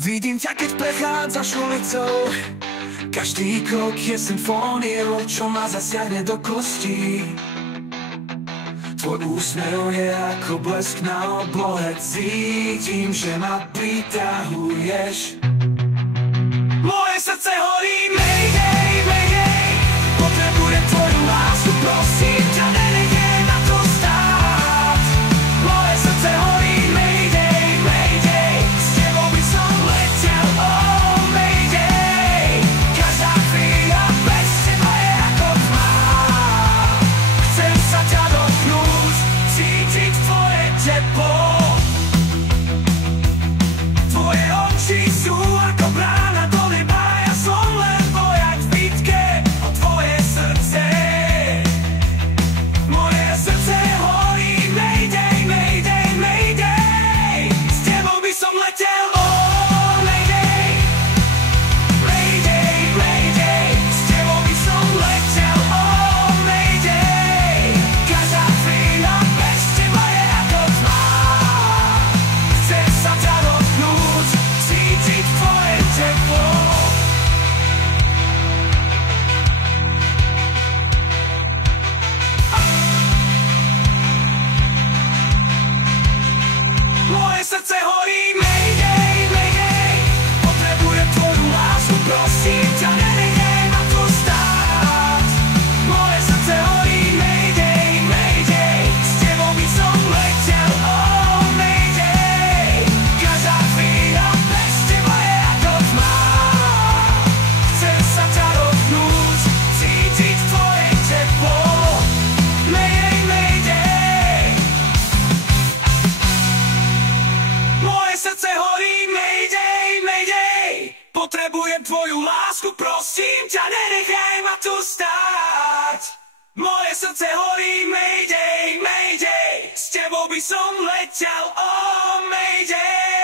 Vidím ťa, keď prechádzaš ulicou. Každý krok je symfóniou, čo ma zasiahne do kostí. Tvoj úsmev je ako blesk na oblohe. Cítim, že ma pritahuješ. Moje srdce horí, mayday, mayday. Potrebujem tvoju lásku, prosím ťa, nenechaj ma to stáť. Moje srdce horí, mayday, mayday. S tebou by som letel, oh mayday. Každá chvíľa bez teba je ako tma. Chcem sa ťa dotknúť, cítiť tvoje teplo. Tvoje oči sú ako brána do neba. Ja som len vojak v bitke o tvoje srdce. Moje srdce horí, mayday, mayday, mayday. S tebou by som letel, oh mayday. Mayday, mayday. S tebou by som letel, oh mayday. Každá chvíľa bez teba je ako tma. Chcem sa ťa dotknúť, cítiť tvoje teplo. Moje srdce horí, mayday, mayday. Potrebujem tvoju lásku, prosím ťa, nenechaj ma tu stáť. Moje srdce horí, mayday, mayday. S tebou by som letel, oh mayday. Každá chvíľa bez teba je ako tma. Chcem sa ťa dotknúť, cítiť tvoje teplo. Mayday, mayday. Moje srdce horí, mayday, mayday. Potrebujem tvoju lásku, prosím ťa, nenechaj ma tu stáť. Moje srdce horí, mayday, mayday. S tebou by som letel, oh mayday.